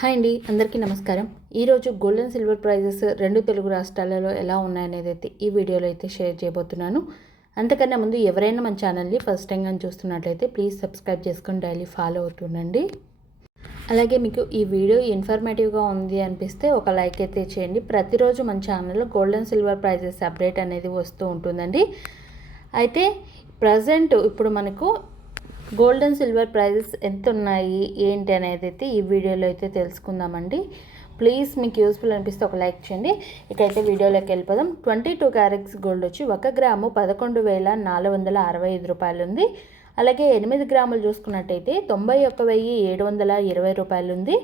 Hi అండి, అందరికీ నమస్కారం. ఈరోజు గోల్డ్ అండ్ సిల్వర్ ప్రైజెస్ రెండు తెలుగు రాష్ట్రాలలో ఎలా ఉన్నాయనేది అయితే ఈ వీడియోలో అయితే షేర్ చేయబోతున్నాను. అంతకన్నా ముందు ఎవరైనా మన ఛానల్ని ఫస్ట్ టైం కానీ చూస్తున్నట్లయితే ప్లీజ్ సబ్స్క్రైబ్ చేసుకొని డైలీ ఫాలో అవుతుండండి. అలాగే మీకు ఈ వీడియో ఇన్ఫర్మేటివ్గా ఉంది అనిపిస్తే ఒక లైక్ అయితే చేయండి. ప్రతిరోజు మన ఛానల్లో gold and silver prizes update అనేది వస్తూ ఉంటుందండి. అయితే ప్రజెంట్ ఇప్పుడు మనకు గోల్డ్ అండ్ సిల్వర్ ప్రైజెస్ ఎంత ఉన్నాయి ఏంటి అనేది అయితే ఈ వీడియోలో అయితే తెలుసుకుందామండి. ప్లీజ్ మీకు యూస్ఫుల్ అనిపిస్తే ఒక లైక్ చేయండి. ఇకైతే వీడియోలోకి వెళ్ళిపోదాం. 22 క్యారెట్స్ గోల్డ్ వచ్చి 1 గ్రాము 11,465 రూపాయలు ఉంది. అలాగే 8 గ్రాములు చూసుకున్నట్టయితే 91,720 రూపాయలు ఉంది.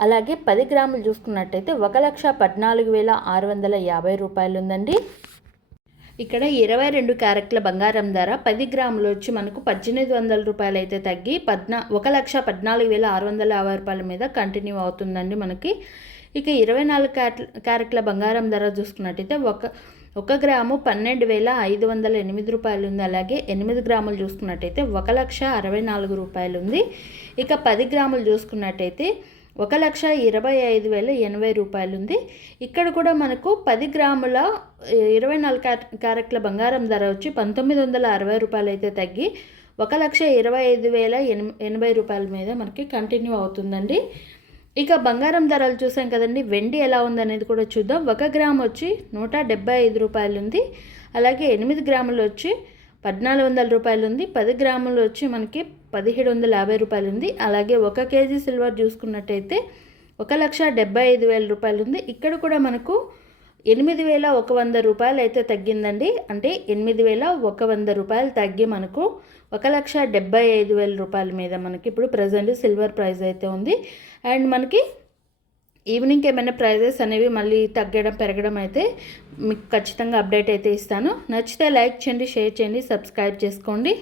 అలాగే 10 గ్రాములు చూసుకున్నట్టయితే 1,14,650 రూపాయలు ఉందండి. ఇక్కడ 22 క్యారెట్ల బంగారం ధర 10 గ్రాములు వచ్చి మనకు 1,800 రూపాయలు అయితే తగ్గి 1,14,650 రూపాయల మీద కంటిన్యూ అవుతుందండి మనకి. ఇక 24 క్యారెట్ల బంగారం ధర చూసుకున్నట్టయితే ఒక గ్రాము 12,508 రూపాయలు ఉంది. అలాగే 8 గ్రాములు చూసుకున్నట్టయితే 1,64,000 రూపాయలు ఉంది. ఇక 10 గ్రాములు చూసుకున్నట్టయితే 1,25,080 రూపాయలు ఉంది. ఇక్కడ కూడా మనకు 10 గ్రాముల 24 క్యారెట్ల బంగారం ధర వచ్చి 1,960 రూపాయలు అయితే తగ్గి 1,25,080 రూపాయల మీద మనకి కంటిన్యూ అవుతుందండి. ఇక బంగారం ధరలు చూసాం కదండి. వెండి ఎలా ఉందనేది కూడా చూద్దాం. 1 గ్రామ్ వచ్చి 175 రూపాయలు ఉంది. అలాగే 8 గ్రాములు వచ్చి 1,400 రూపాయలు ఉంది. 10 గ్రాములు వచ్చి మనకి 1,750 రూపాయలు ఉంది. అలాగే 1 కేజీ సిల్వర్ చూసుకున్నట్టయితే 1,75,000 రూపాయలు ఉంది. ఇక్కడ కూడా మనకు 8,100 రూపాయలు అయితే తగ్గిందండి. అంటే 8,100 రూపాయలు తగ్గి మనకు 1,75,000 రూపాయల మీద మనకి ఇప్పుడు ప్రజెంట్ సిల్వర్ ప్రైస్ అయితే ఉంది. అండ్ మనకి ఈవినింగ్కి ఏమైనా ప్రైజెస్ అనేవి మళ్ళీ తగ్గడం పెరగడం అయితే మీకు ఖచ్చితంగా అప్డేట్ అయితే ఇస్తాను. నచ్చితే లైక్ చేయండి, షేర్ చేయండి, సబ్స్క్రైబ్ చేసుకోండి.